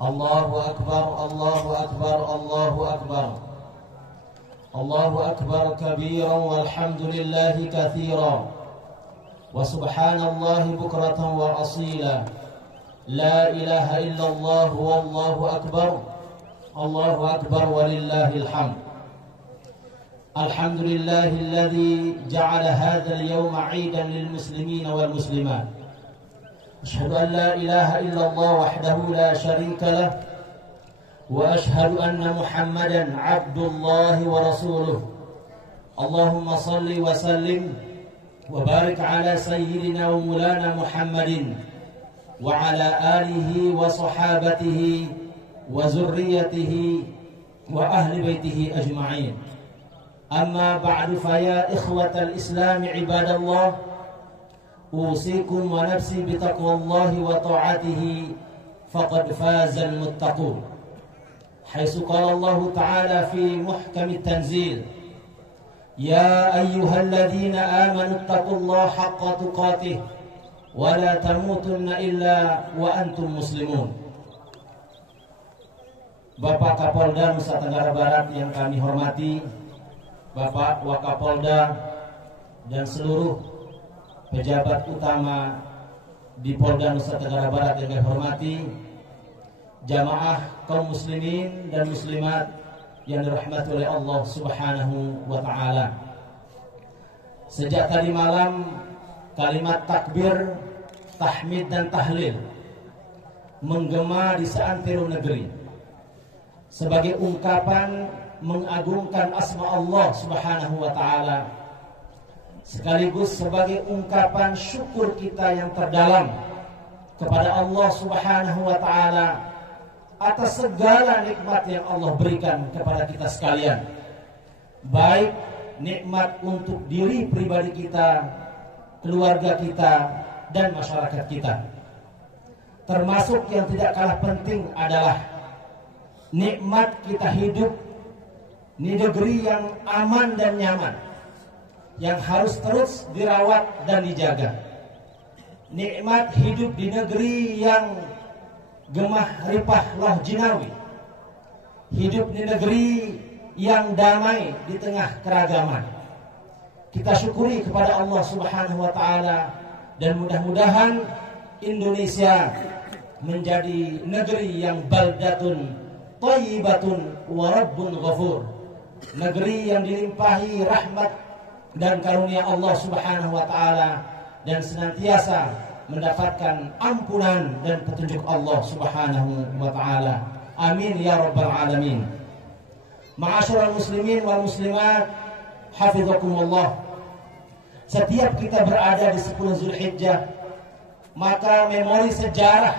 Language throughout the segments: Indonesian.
Allahu Akbar, Allahu Akbar, Allahu Akbar. Allahu Akbar kabiran walhamdulillahi katsiran. Wa subhanallahi bukratan wa asila. La ilaha illallah wallahu akbar. Allahu akbar walillahil hamd. Alhamdulillahilladzi ja'ala hadzal yawma 'iidan lil muslimin wal muslimat. Asyhadu an la ilaha illallah wahdahu la syarika lah. Wa asyhadu anna Muhammadan 'abdullahi wa rasuluh. Allahumma salli wa sallim wa barik ala sayyidina wa mulana Muhammadin wa ala alihi wa sahabatihi wa zurriyatihi wa ahli baitihi ajma'in. Amma ba'du, fa ya ikhwatal islam ibadallah, usikum wa nafsi bitaqwallahi wa ta'atihi faqad fazal muttaqun. Haitsu qala Allah ta'ala fi muhkamit tanzil, ya ayyuhalladzina amanu taqullaha haqqa tuqatih wa la tamutunna illa wa antum muslimun. Bapak Kapolda Nusa Tenggara Barat yang kami hormati, Bapak Wakapolda dan seluruh pejabat utama di Polda Nusa Tenggara Barat yang kami hormati, jamaah kaum muslimin dan muslimat yang dirahmati oleh Allah Subhanahu wa ta'ala. Sejak tadi malam kalimat takbir, tahmid dan tahlil menggema di seantero negeri sebagai ungkapan mengagungkan asma Allah Subhanahu wa ta'ala, sekaligus sebagai ungkapan syukur kita yang terdalam kepada Allah Subhanahu wa ta'ala atas segala nikmat yang Allah berikan kepada kita sekalian, baik nikmat untuk diri pribadi kita, keluarga kita, dan masyarakat kita. Termasuk yang tidak kalah penting adalah nikmat kita hidup di negeri yang aman dan nyaman, yang harus terus dirawat dan dijaga. Nikmat hidup di negeri yang gemah ripah loh jinawi, hidup di negeri yang damai di tengah keragaman. Kita syukuri kepada Allah Subhanahu wa ta'ala, dan mudah-mudahan Indonesia menjadi negeri yang baldatun thayyibatun wa rabbun ghafur, negeri yang dilimpahi rahmat dan karunia Allah Subhanahu wa ta'ala, dan senantiasa mendapatkan ampunan dan petunjuk Allah Subhanahu wa ta'ala. Amin ya rabbal alamin. Ma'asyiral muslimin wal muslimat, hafizakumullah. Setiap kita berada di 10 Zulhijjah, maka memori sejarah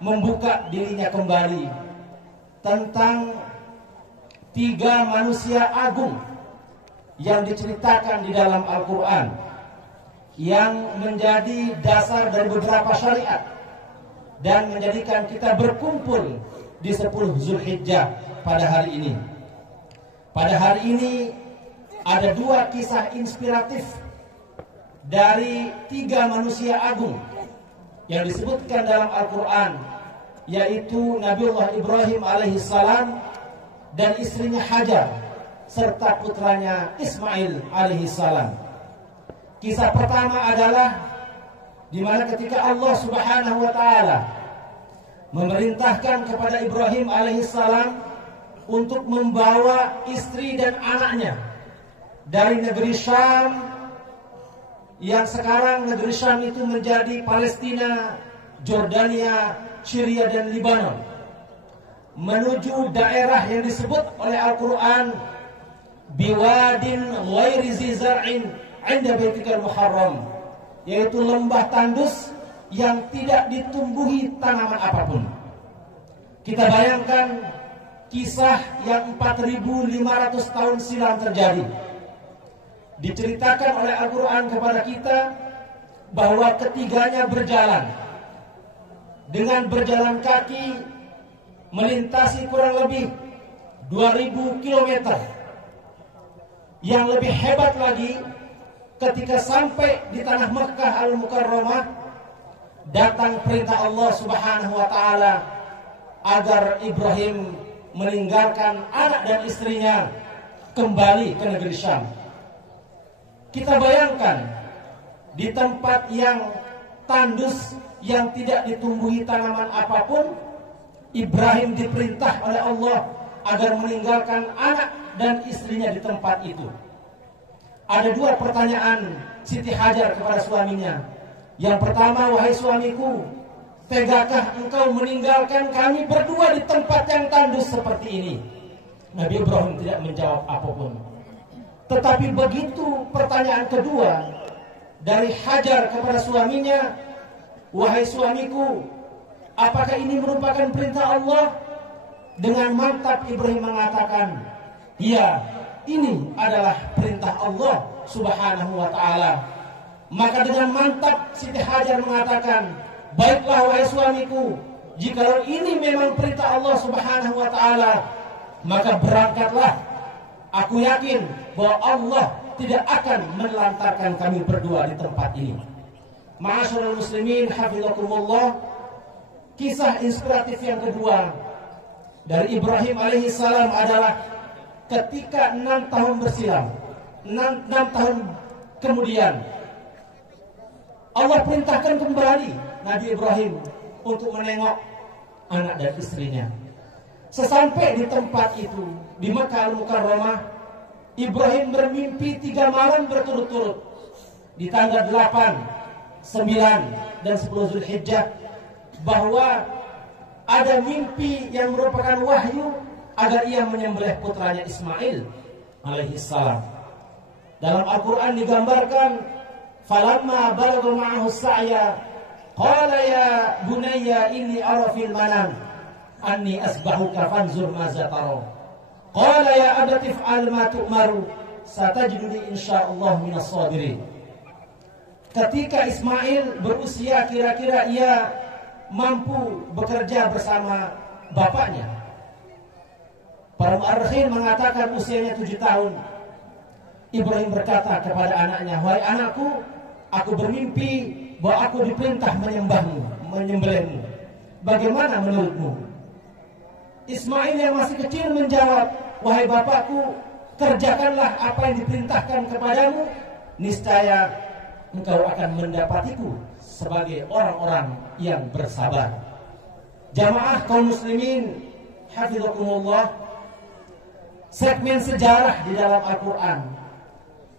membuka dirinya kembali tentang 3 manusia agung yang diceritakan di dalam Al-Quran, yang menjadi dasar dari beberapa syariat dan menjadikan kita berkumpul di 10 Zulhijjah pada hari ini. Pada hari ini ada 2 kisah inspiratif dari 3 manusia agung yang disebutkan dalam Al-Quran, yaitu Nabiullah Ibrahim alaihissalam dan istrinya Hajar serta putranya Ismail alaihissalam. Kisah pertama adalah di mana ketika Allah Subhanahu wa ta'ala memerintahkan kepada Ibrahim alaihissalam untuk membawa istri dan anaknya dari negeri Syam, yang sekarang negeri Syam itu menjadi Palestina, Jordania, Syria dan Lebanon, menuju daerah yang disebut oleh Al-Quran biwadin ghairi zi zar'in 'inda baitikal muharram, yaitu lembah tandus yang tidak ditumbuhi tanaman apapun. Kita bayangkan kisah yang 4.500 tahun silam terjadi. Diceritakan oleh Al-Quran kepada kita bahwa ketiganya berjalan dengan berjalan kaki melintasi kurang lebih 2.000 km. Yang lebih hebat lagi, ketika sampai di tanah Mekkah Al-Mukarramah, datang perintah Allah Subhanahu wa ta'ala agar Ibrahim meninggalkan anak dan istrinya kembali ke negeri Syam. Kita bayangkan di tempat yang tandus, yang tidak ditumbuhi tanaman apapun, Ibrahim diperintah oleh Allah agar meninggalkan anak dan istrinya di tempat itu. Ada dua pertanyaan Siti Hajar kepada suaminya. Yang pertama, wahai suamiku, tegakah engkau meninggalkan kami berdua di tempat yang tandus seperti ini? Nabi Ibrahim tidak menjawab apapun. Tetapi begitu pertanyaan kedua dari Hajar kepada suaminya, wahai suamiku, apakah ini merupakan perintah Allah? Dengan mantap Ibrahim mengatakan, iya, ini adalah perintah Allah Subhanahu wa ta'ala. Maka dengan mantap Siti Hajar mengatakan, baiklah wahai suamiku, jikalau ini memang perintah Allah Subhanahu wa ta'ala, maka berangkatlah. Aku yakin bahwa Allah tidak akan menelantarkan kami berdua di tempat ini. Ma'asyiral muslimin hafizakumullah, kisah inspiratif yang kedua dari Ibrahim alaihissalam adalah ketika 6 tahun bersilam, 6 tahun kemudian, Allah perintahkan kembali Nabi Ibrahim untuk menengok anak dan istrinya. Sesampai di tempat itu, di Mekah Al-Mukarramah, Ibrahim bermimpi 3 malam berturut-turut di tanggal 8, 9, dan 10 Zulhijjah, bahwa ada mimpi yang merupakan wahyu agar ia menyembelih putranya Ismail alaihissalam. Dalam Al-Quran digambarkan, falamma balagha ma'ahu sa'ya qala ya bunayya inni ara fil manam anni asbahuka fanzur maza tara qala ya abati if'al ma tu'maru satajiduni insyaallah minas sabirin. Ketika Ismail berusia kira-kira ia mampu bekerja bersama bapaknya, para mu'arrikhin mengatakan usianya 7 tahun. Ibrahim berkata kepada anaknya, wahai anakku, aku bermimpi bahwa aku diperintah menyembahmu, menyembelihmu. Bagaimana menurutmu? Ismail yang masih kecil menjawab, wahai bapakku, kerjakanlah apa yang diperintahkan kepadamu, niscaya engkau akan mendapatiku sebagai orang-orang yang bersabar. Jamaah kaum muslimin hafizakumullah, segmen sejarah di dalam Al-Quran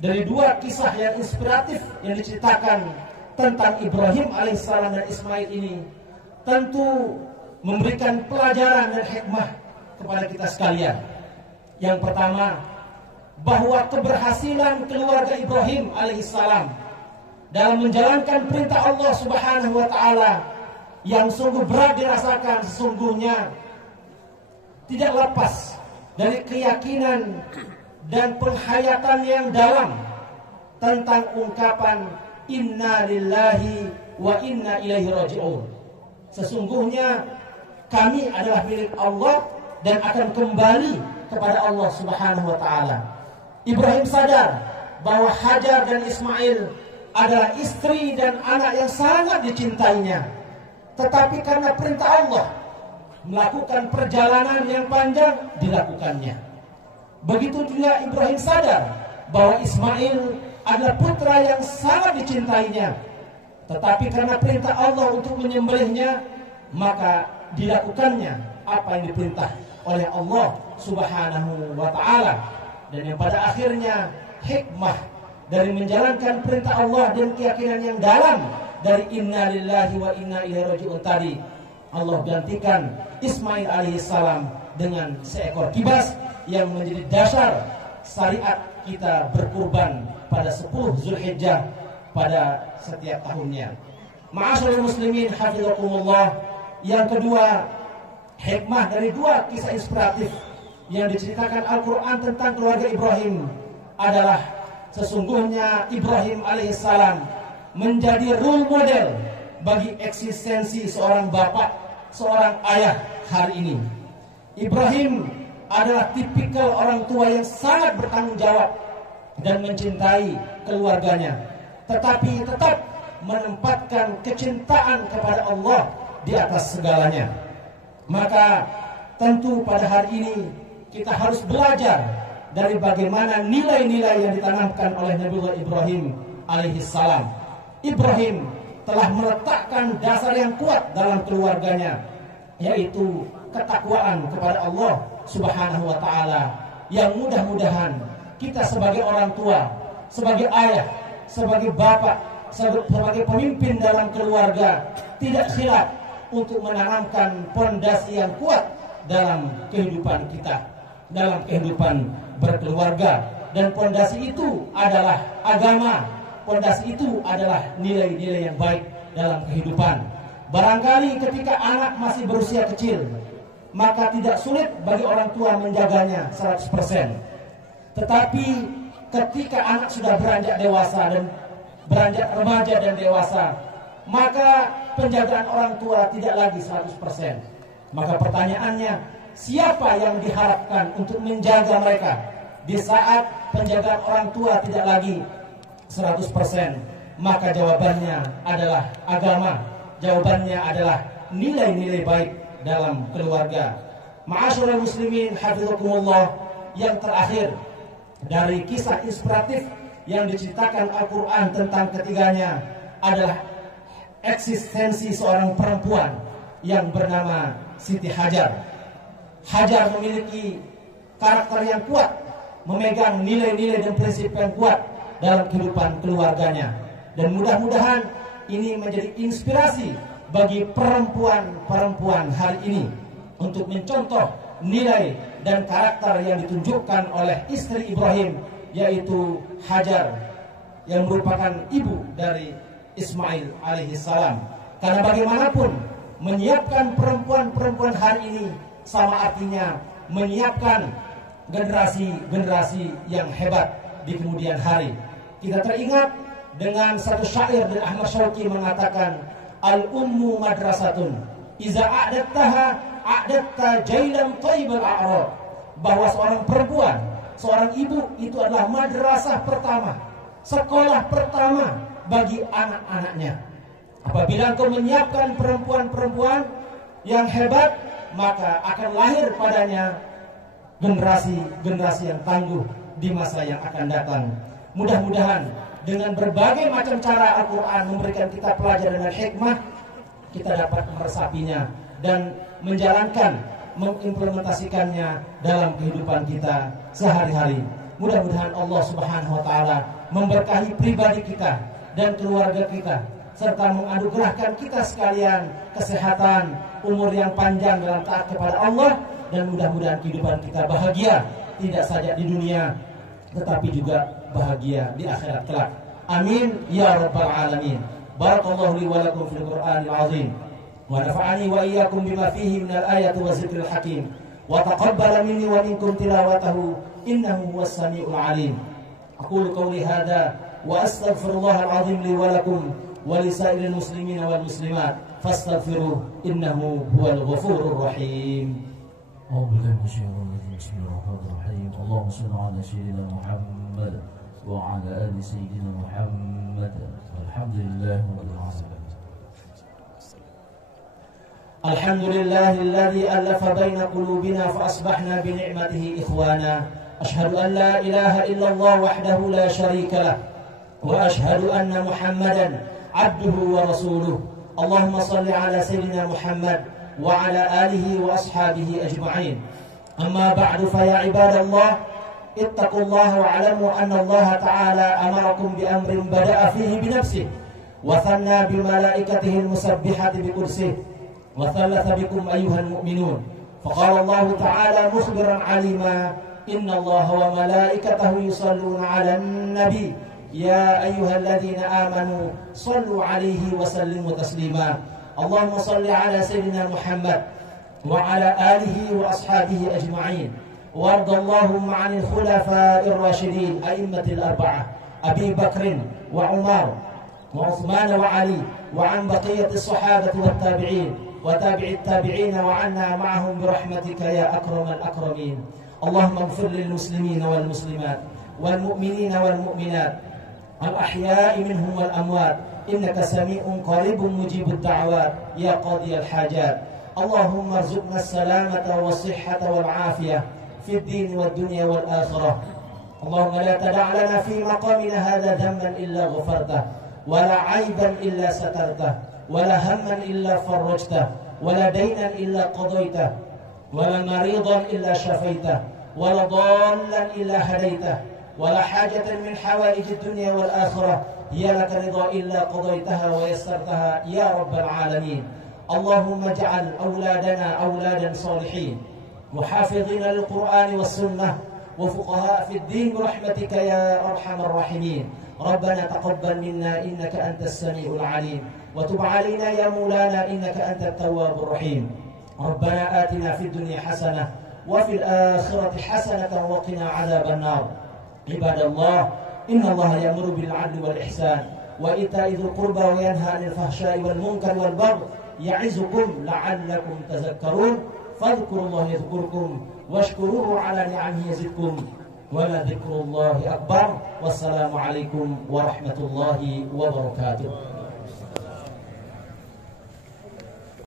dari 2 kisah yang inspiratif yang diceritakan tentang Ibrahim alaihissalam dan Ismail ini tentu memberikan pelajaran dan hikmah kepada kita sekalian. Yang pertama, bahwa keberhasilan keluarga Ibrahim alaihissalam dalam menjalankan perintah Allah Subhanahu wa ta'ala yang sungguh berat dirasakan, sesungguhnya tidak lepas dari keyakinan dan penghayatan yang dalam tentang ungkapan inna lillahi wa inna ilaihi raji'un. Sesungguhnya kami adalah milik Allah dan akan kembali kepada Allah Subhanahu wa ta'ala. Ibrahim sadar bahwa Hajar dan Ismail adalah istri dan anak yang sangat dicintainya. Tetapi karena perintah Allah melakukan perjalanan yang panjang, dilakukannya. Begitu juga Ibrahim sadar bahwa Ismail adalah putra yang sangat dicintainya. Tetapi karena perintah Allah untuk menyembelihnya, maka dilakukannya apa yang diperintah oleh Allah Subhanahu wa ta'ala. Dan yang pada akhirnya hikmah dari menjalankan perintah Allah dan keyakinan yang dalam dari inna lillahi wa inna ilaihi raji'un tadi, Allah gantikan Ismail alaihissalam dengan seekor kibas yang menjadi dasar syariat kita berkurban pada 10 Zulhijjah pada setiap tahunnya. Ma'asyiral muslimin hafizakumullah, yang kedua, hikmah dari 2 kisah inspiratif yang diceritakan Al-Quran tentang keluarga Ibrahim adalah sesungguhnya Ibrahim alaihissalam menjadi role model bagi eksistensi seorang bapak, seorang ayah hari ini. Ibrahim adalah tipikal orang tua yang sangat bertanggung jawab dan mencintai keluarganya, tetapi tetap menempatkan kecintaan kepada Allah di atas segalanya. Maka tentu pada hari ini kita harus belajar dari bagaimana nilai-nilai yang ditanamkan oleh Nabiullah Ibrahim alaihissalam. Ibrahim telah meletakkan dasar yang kuat dalam keluarganya, yaitu ketakwaan kepada Allah Subhanahu wa ta'ala, yang mudah-mudahan kita sebagai orang tua, sebagai ayah, sebagai bapak, sebagai pemimpin dalam keluarga tidak silap untuk menanamkan pondasi yang kuat dalam kehidupan kita, dalam kehidupan berkeluarga. Dan pondasi itu adalah agama, pondasi itu adalah nilai-nilai yang baik dalam kehidupan. Barangkali ketika anak masih berusia kecil, maka tidak sulit bagi orang tua menjaganya 100%. Tetapi ketika anak sudah beranjak dewasa dan beranjak remaja dan dewasa, maka penjagaan orang tua tidak lagi 100%. Maka pertanyaannya, siapa yang diharapkan untuk menjaga mereka di saat penjagaan orang tua tidak lagi 100%? Maka jawabannya adalah agama, jawabannya adalah nilai-nilai baik dalam keluarga. Ma'asyiral muslimin hafizakumullah, yang terakhir dari kisah inspiratif yang diceritakan Al-Quran tentang ketiganya adalah eksistensi seorang perempuan yang bernama Siti Hajar. Hajar memiliki karakter yang kuat, memegang nilai-nilai dan prinsip yang kuat dalam kehidupan keluarganya. Dan mudah-mudahan ini menjadi inspirasi bagi perempuan-perempuan hari ini untuk mencontoh nilai dan karakter yang ditunjukkan oleh istri Ibrahim, yaitu Hajar, yang merupakan ibu dari Ismail alaihissalam. Karena bagaimanapun menyiapkan perempuan-perempuan hari ini sama artinya menyiapkan generasi-generasi yang hebat di kemudian hari. Kita teringat dengan satu syair dari Ahmad Syauqi mengatakan, al-ummu madrasatun iza a'dattaha a'datta jailan thaibal a'rab, bahwa seorang perempuan, seorang ibu itu adalah madrasah pertama, sekolah pertama bagi anak-anaknya. Apabila engkau menyiapkan perempuan-perempuan yang hebat, maka akan lahir padanya generasi-generasi yang tangguh di masa yang akan datang. Mudah-mudahan dengan berbagai macam cara Al-Quran memberikan kita pelajaran dan hikmah, kita dapat meresapinya dan menjalankan, mengimplementasikannya dalam kehidupan kita sehari-hari. Mudah-mudahan Allah Subhanahu wa ta'ala memberkahi pribadi kita dan keluarga kita, serta menganugerahkan kita sekalian kesehatan, umur yang panjang dalam taat kepada Allah, dan mudah-mudahan kehidupan kita bahagia, tidak saja di dunia tetapi juga bahagia di akhirat kelak. Amin ya rabbal alamin. Barakallahu li wa lakum fil Qur'anil azim, wa nafa'ani wa iyyakum bima fihi minal ayati wa zikril hakim, wa taqabbala minni wa minkum tilawatahu innahu huwas samiul alim. Aqulu qawli hadha wa astaghfirullahal azim li wa lakum wa lisairil muslimina wal muslimat fastaghfiruh innahu huwal ghafurur rahim. Bismillahirrahmanirrahim. Allahumma shalli ala sayyidina Muhammad wa ala ali sayyidina Muhammad. Alhamdulillah rabbil alamin. Alhamdulillahilladzi alafa baina qulubina fa asbahna bi ni'matihi ikhwana. Ashhadu an la ilaha illallah wahdahu la sharika lah wa ashhadu anna Muhammadan abduhu wa rasuluh. Allahumma shalli ala sayyidina Muhammad وعلى آله وأصحابه أجمعين. أما بعد فيا عباد الله اتقوا الله واعلموا أن الله تعالى أمركم بأمر بدأ فيه بنفسه وثنى بملائكته المسبحة بقدسه وثلث بكم أيها المؤمنون. فقال الله تعالى مخبرا عليما إن الله وملائكته يصلون على النبي يا أيها الذين آمنوا صلوا عليه وسلموا تسليما. اللهم صل على سيدنا محمد وعلى آله وأصحابه أجمعين، وارض اللهم عن الخلفاء الراشدين أئمة الأربعة أبي بكر وعمر وعثمان وعلي، وعن بقية الصحابة والتابعين وتابع التابعين، وعنا معهم برحمتك يا أكرم الأكرمين. اللهم اغفر للمسلمين والمسلمات والمؤمنين والمؤمنات الأحياء منهم والأموات إنك سميع قريب مجيب الدعوات يا قاضي الحاجات. اللهم ارزقنا السلامة والصحة والعافية في الدين والدنيا والآخرة. اللهم لا تدع لنا في مقامنا هذا ذنبا إلا غفرته، ولا عيبا إلا سترته، ولا هما إلا فرجته، ولا دينا إلا قضيته، ولا مريضا إلا شفيته، ولا ضالا إلا هديته، ولا حاجة من حوائج الدنيا والآخرة هي لك رضا إلا قضيتها ويسرتها يا رب العالمين. اللهم اجعل أولادنا أولادا صالحين محافظين للقرآن والسنة وفقهاء في الدين برحمتك يا أرحم الراحمين. ربنا تقبل منا إنك أنت السميع العليم، وتب علينا يا مولانا إنك أنت التواب الرحيم. ربنا آتنا في الدنيا حسنة وفي الآخرة حسنة وقنا عذاب النار. عباد الله، إن الله يأمر بالعدل والإحسان وإيتاء ذي القربى وينهى عن الفحشاء والمنكر والبغي يعظكم لعلكم تذكرون. فاذكروا الله يذكركم واشكروه على نعمه يزدكم ولذكر الله أكبر. والسلام عليكم ورحمة الله وبركاته.